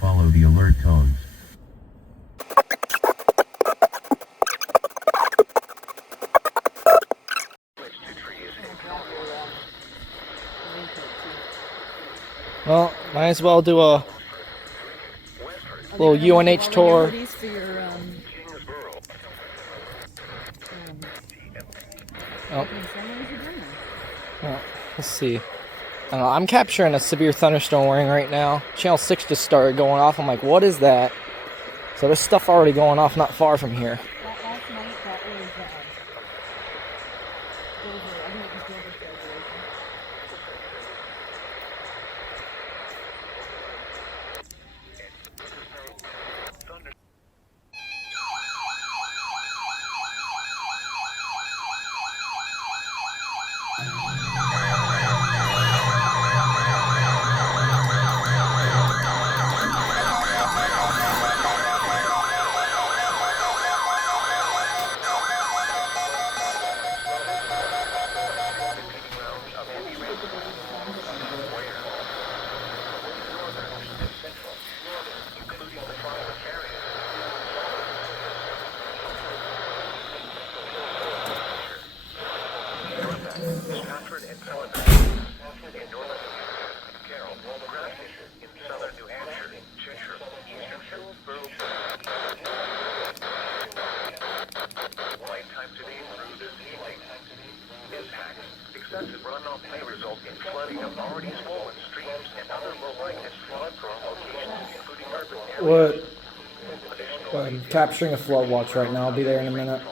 follow the alert tones. Well, might as well do a little UNH tour. Well, let's see. I'm capturing a severe thunderstorm warning right now. Channel 6 just started going off. I'm like, what is that? So there's stuff already going off not far from here. Last night, that was Dover. I think it was Dover's graduation. Excessive runoff may result in flooding of already swollen streams and other low-lying flood-prone locations, including urban areas. I'm capturing a flood watch right now. I'll be there in a minute.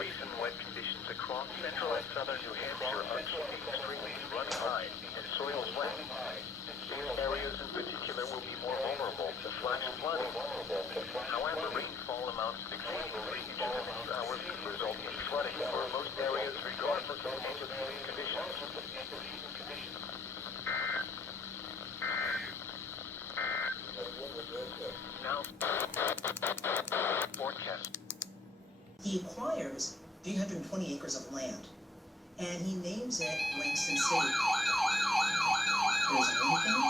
Recent wet conditions across central and southern New Hampshire are keeping streams running high and soils wet. These areas in particular will be more vulnerable to flash flooding. However, rainfall amounts decreasingly each of the next hours could result in flooding for most areas regardless of anticipated conditions. Now, forecast. He acquires 320 acres of land, and he names it Langston City. There's Lincoln.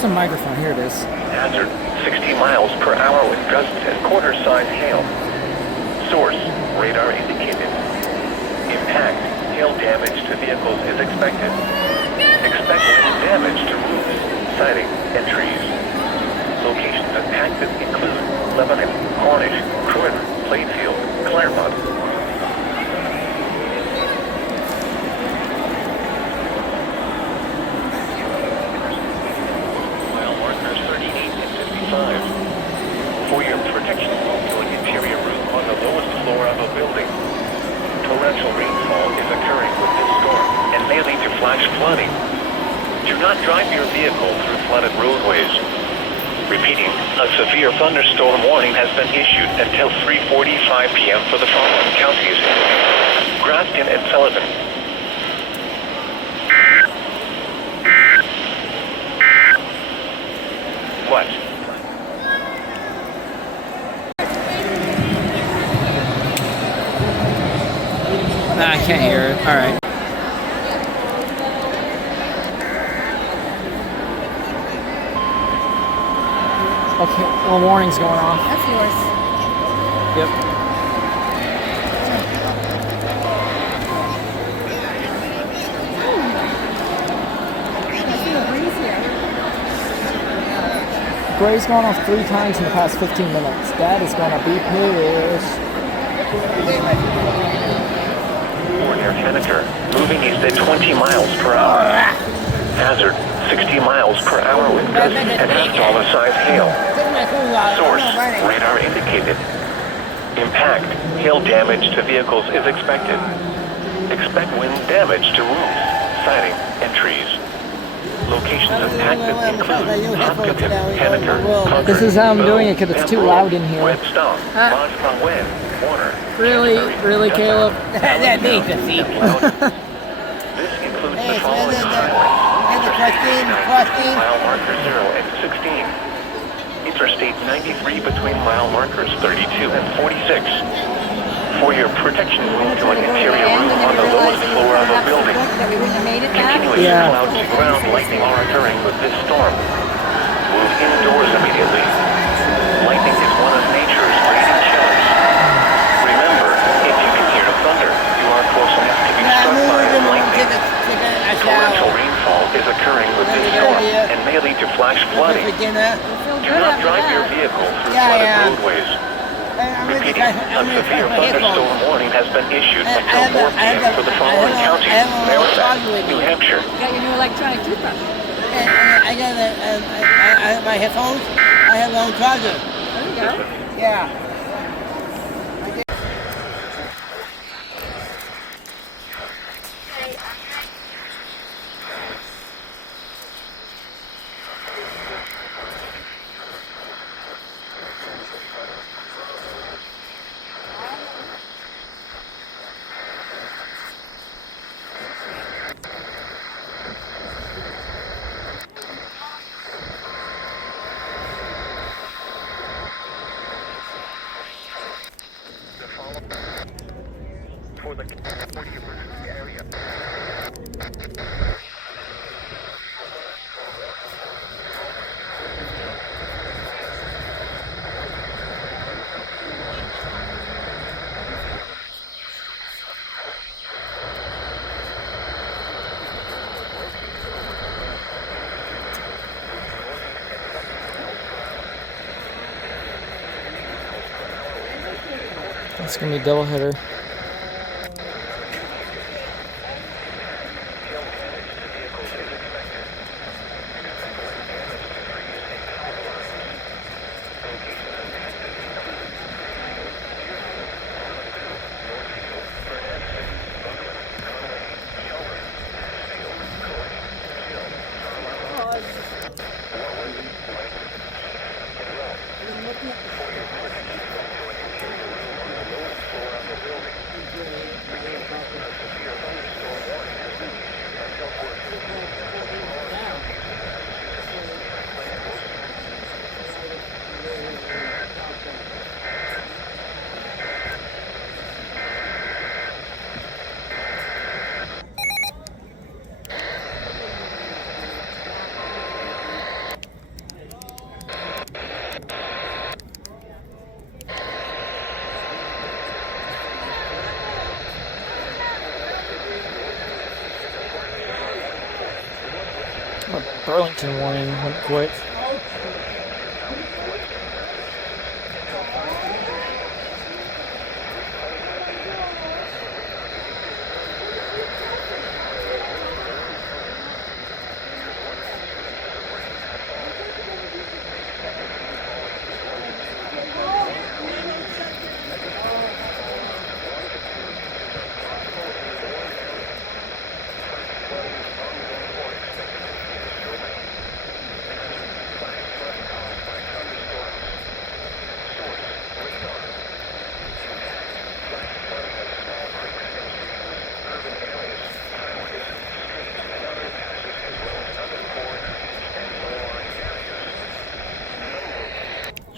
Where's the microphone? Here it is. Hazard, 60 miles per hour with gusts and quarter-size hail. Source, radar indicated. Impact, hail damage to vehicles is expected. Expect wind damage to roofs, siding, and trees. Locations impacted include Lebanon, Cornish, Croydon, Plainfield, Claremont. protection move to an interior room on the lowest floor of a building. Torrential rainfall is occurring with this storm and may lead to flash flooding. Do not drive your vehicle through flooded roadways. Repeating, a severe thunderstorm warning has been issued until 3:45 p.m. for the following counties: Grafton and Sullivan. What? Nah, I can't hear it. All right. Okay, well, warning's going off. That's yours. Yep. I see a breeze here. Gray's gone off 3 times in the past 15 minutes. Dad is gonna be pissed. Or near Henniker, moving east at 20 miles per hour. Hazard, 60 miles per hour with gusts and dollar-sized hail. Source, radar indicated. Impact, hail damage to vehicles is expected. Expect wind damage to roofs, siding, and trees. Locations impacted include Hopkinton, Henniker, Concord, This is how I'm Bow, doing it because it's too loud in here. Redstone, Boscawen, Warner. Really, really, Caleb? That needs to see. This includes the following highways. Interstate 90 mile marker 0 and 16. Interstate 93 between mile markers 32 and 46. For your protection, move to an interior room on the lowest floor of a building. That we wouldn't have made it back. Continuous cloud-to-ground lightning are occurring with this storm. Move indoors immediately. Lightning is one of nature's leading killers. Remember, if you can hear the thunder, you are close enough to be struck by lightning. Torrential rainfall is occurring with this storm and may lead to flash flooding. Do not drive your vehicle through flooded roadways. Repeating, a severe thunderstorm warning has been issued until 4 p.m. for the following counties: Merrimack, New Hampshire. You got your new electronic toothbrush. I have my headphones. I have my own charger. There you go. Yeah. For the California area. It's gonna be a double header. Burlington warning went quick.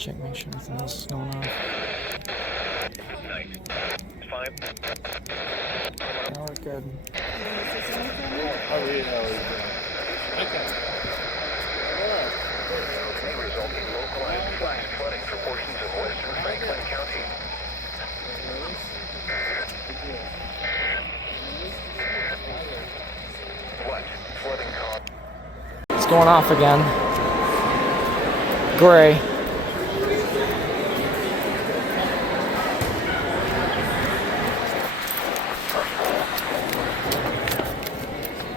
check, make sure nothing else is going on. Night. 5. No, we're good. May result in localized flash flooding for portions of western Franklin County. What? Flooding caused? It's going off again. Gray.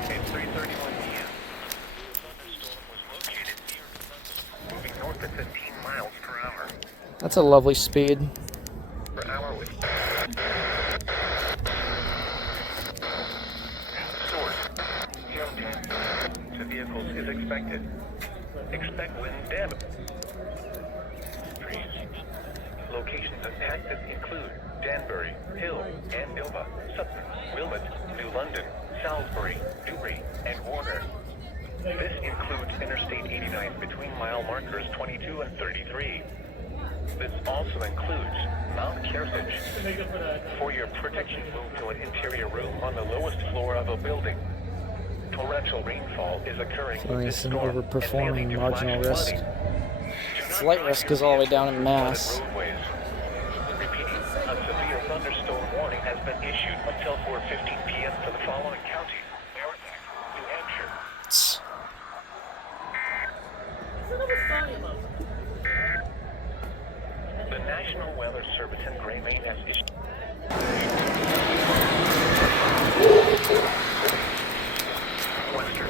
It's 3:31 p.m. The thunderstorm was located near moving north at 15 miles per hour. That's a lovely speed. Per hour with source. Hail damage to vehicles is expected. Expect wind damage. Trees. Locations impacted include Danbury, Hill, Andover, Sutton, Wilmot, New London, Salisbury, Newbury, and Warner. This includes Interstate 89 between mile markers 22 and 33. This also includes Mount Kearsarge. For your protection, move to an interior room on the lowest floor of a building. Torrential rainfall is occurring with Feeling this some storm. overperforming marginal risk. Flight risk is all the way down in Mass. Roadways. Repeating, a severe thunderstorm warning has been issued until 4:15 p.m. for the following counties: Merrimack, New Hampshire. The National Weather Service in Gray, Maine has issued. Western.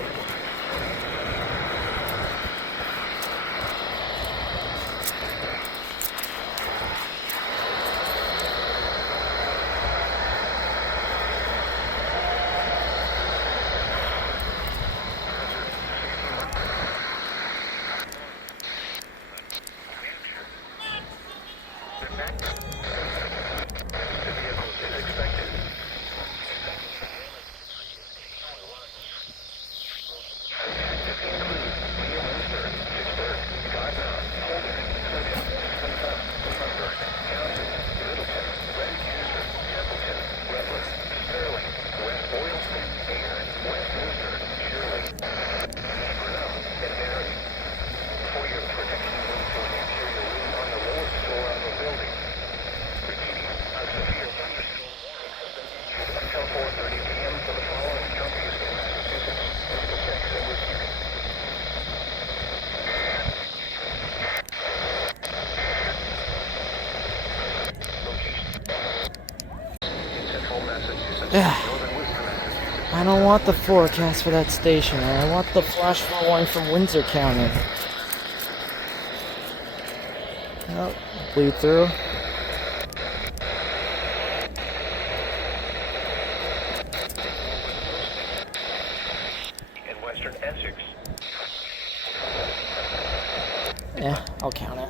The vehicle is expected. I don't want the forecast for that station. I want the flash flood warning from Windsor County. Oh, bleed through. In western Essex. Yeah, I'll count it.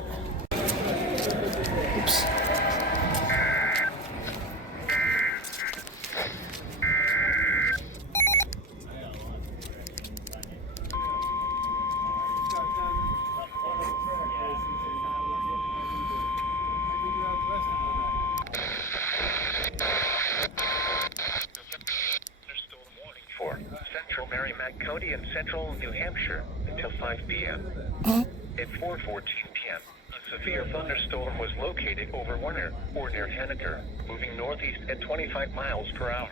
Oops. For central Merrimack County and central New Hampshire until 5 p.m. At 4:14 p.m., a severe thunderstorm was located over Warner or near Henniker, moving northeast at 25 miles per hour.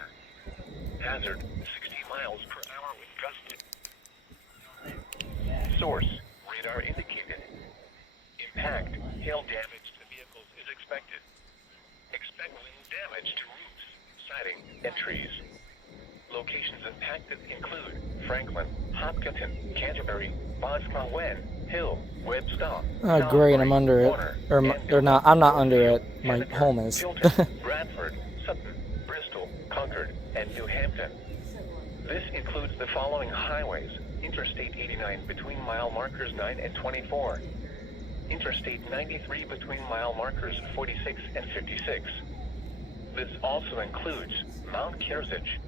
Hazard, 60 miles per hour with gusting. Source, radar indicated. Impact, hail damage to vehicles is expected. Expect wind damage to roofs, siding, and trees. Locations impacted include Franklin, Hopkinton, Canterbury, Boscawen, Hill, Webster. Oh, great, I'm under it. Or not, I'm not under it. My home is. Chilton, Bradford, Sutton, Bristol, Concord, and New Hampton. This includes the following highways: Interstate 89 between mile markers 9 and 24. Interstate 93 between mile markers 46 and 56. This also includes Mount Kearsarge.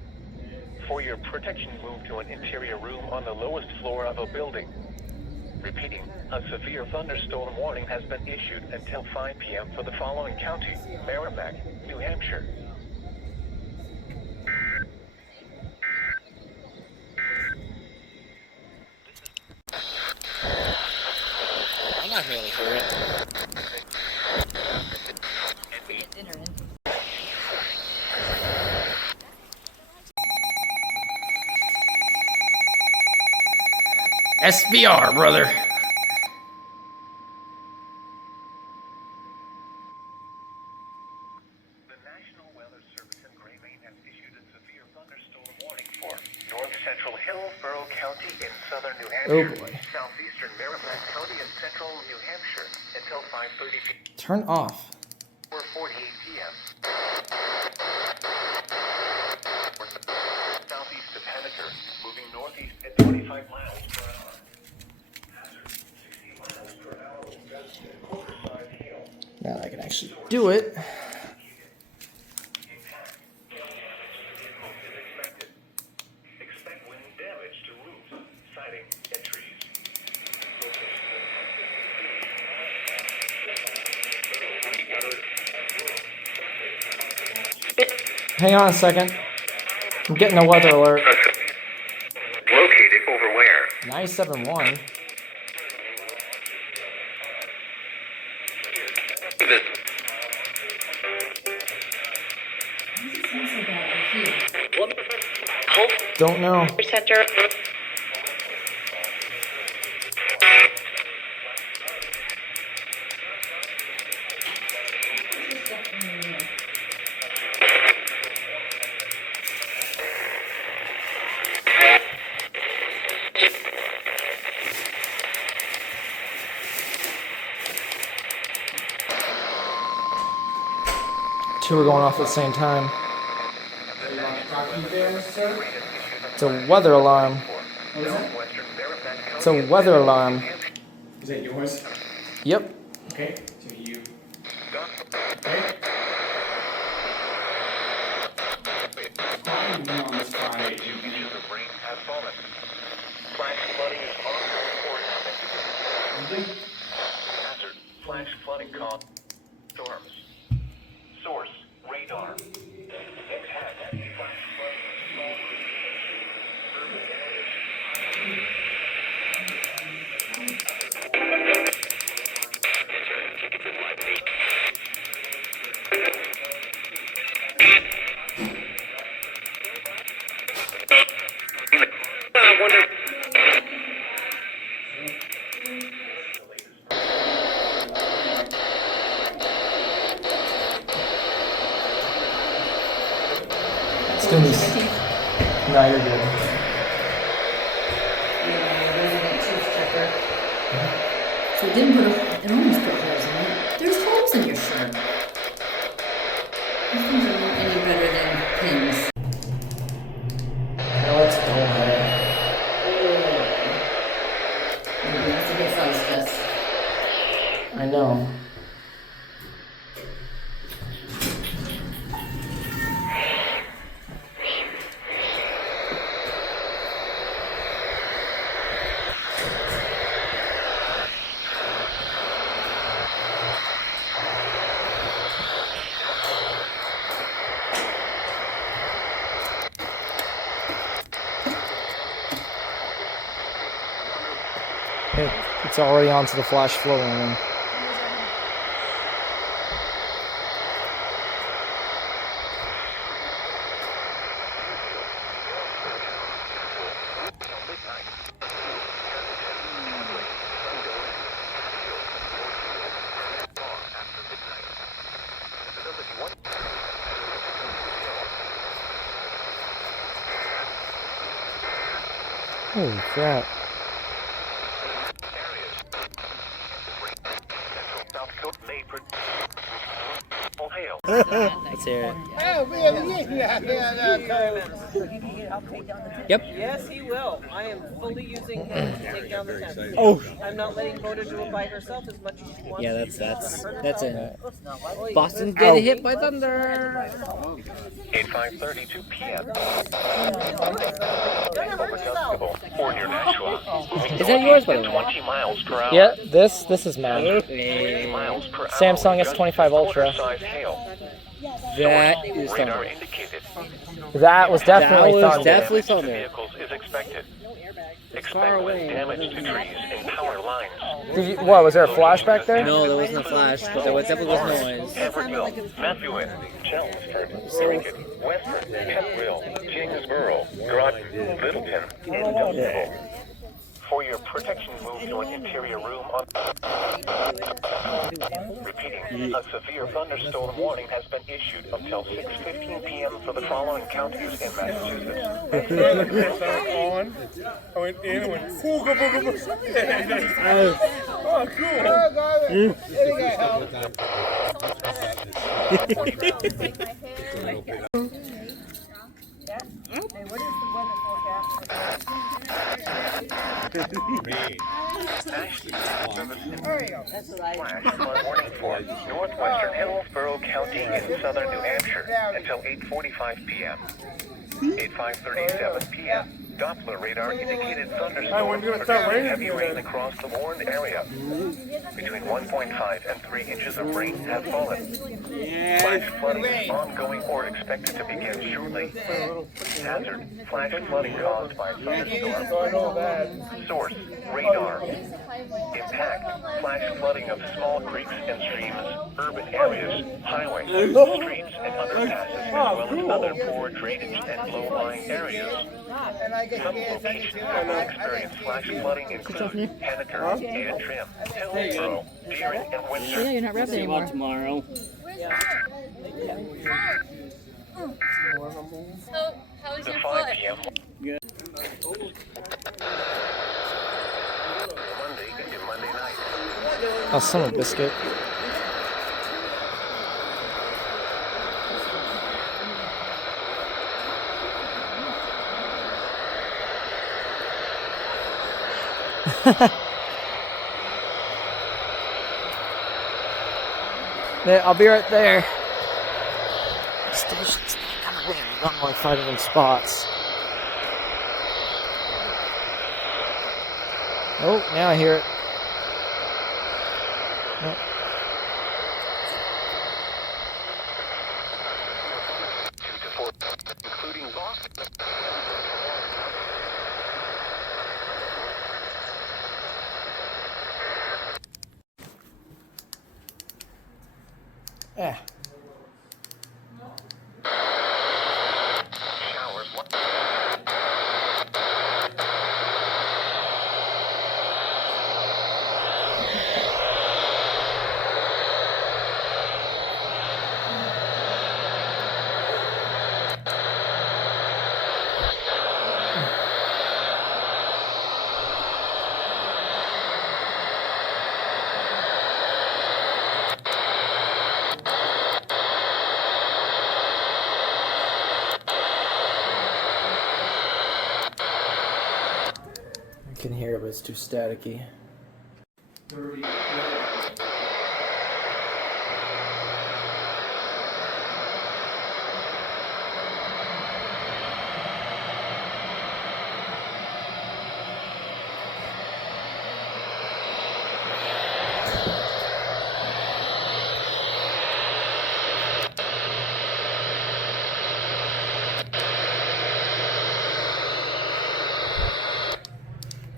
For your protection, move to an interior room on the lowest floor of a building. Repeating, a severe thunderstorm warning has been issued until 5 p.m. for the following county: Merrimack, New Hampshire. I'm not gonna hear it. Get dinner in. SBR, brother. The National Weather Service in Mayhem has issued a severe thunderstorm warning for north central Hillsborough County in southern New Hampshire, Oh boy. southeastern Merrimack County in central New Hampshire until 5:30 p.m. Turn off. or 48 p.m. Southeast of Henniker, moving northeast at 25 miles per hour. Hazard 60 miles per hour with gusty and quarter-size hail. Now I can actually do it. Expect wind damage to roofs, siding, and trees. Hang on a second. I'm getting a weather alert. Located over where? 97.1. Don't know. Center. Two are going off at the same time. It's a weather alarm. It's a weather alarm. Is that yours? Yep. Okay, so you. On this Friday, Pieces of rain have fallen. Flash flooding is on the report. Hazard. Flash flooding caused storms. Source. Radar. Impact. Flash flooding is caused urban damage. It's gonna be. No, you're good. Resident tooth checker. So it didn't put it almost put holes in it. There's holes in your shirt. These things are not any better than pins. Now let's go ahead. Maybe that's a bit fuzz dust. I know. It's already onto the flash flow room. Holy crap. South Coast may Hail. Let's hear it. Yep. Yes, he will. I am fully using him to take down the tent. Oh. I'm not letting Boda do it by herself as much as she wants. Yeah, to. that's it. Boston get hit by thunder. 5:32 p.m. Overcomfortable for your Nashua. Is that yours, by the way? 20 miles per hour. Yeah, this is mine. 50 miles per hour. Samsung S25 Ultra. Quarter-size hail. That is Radar thunder. indicated. That was definitely was thunder. definitely Damage to thunder. vehicles is expected. far Expect away. damage to trees and power lines. What, was there a flash back there? No, there wasn't a flash, but there was definitely was noise. Everettville, Methuen, Chelmsford, Sargent, Westford, Pettville, Jamesboro, Groton, Littleton, and Dunstable. For your protection, move to an interior room on... Repeating, a severe thunderstorm warning has been issued until 6:15 p.m. for the following counties in Massachusetts. On. I went in and went, booga, booga, booga. Oh, cool. Flash warning for northwestern Hillsborough County in southern New Hampshire until 8:45 p.m. 5:37 p.m. Doppler radar indicated thunderstorms producing heavy rain across the warned area. Between 1.5 and 3 inches of rain have fallen. Flash flooding is ongoing or expected to begin shortly. Hazard: flash flooding caused by thunderstorm. Source: radar. Impact: flash flooding of small creeks and streams, urban areas, highways, streets, and underpasses, as well as other poor drainage and low-lying areas. Some locations that will experience flash flooding include Henniker, Antrim, Hillsborough, Deering, and Windsor. Yeah, you're not wrapped anymore. Tomorrow. So, how was The your 5 foot? p.m. Monday into Monday night. Oh, son of a biscuit. Yeah, I'll be right there. Station's not coming in. We've got like 5 different spots. Oh, now I hear it. Oh. 2 to 4, including Boston. Yeah. Showers. I can hear it, but it's too staticky.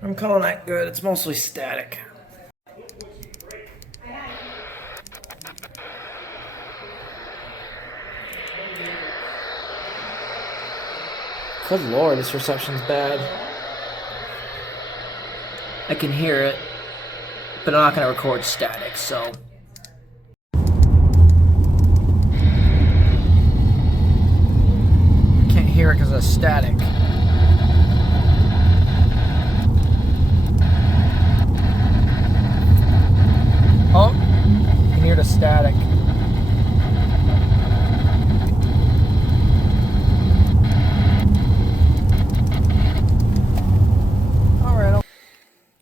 I'm calling that good. It's mostly static. Good lord, this reception's bad. I can hear it, but I'm not gonna record static, so. I can't hear it because of static. Oh, you can hear the static.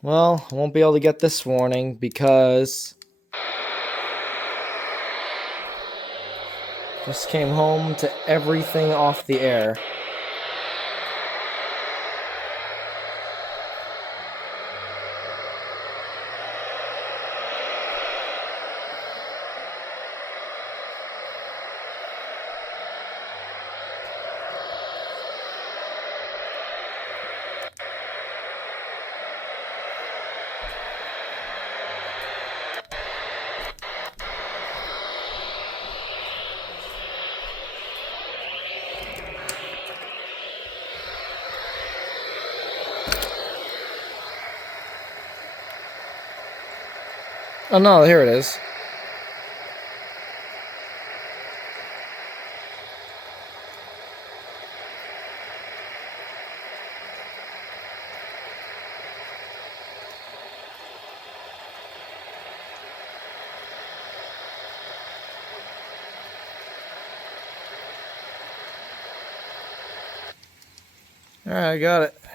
Well, I won't be able to get this warning because just came home to everything off the air. Oh no, here it is. Alright, I got it.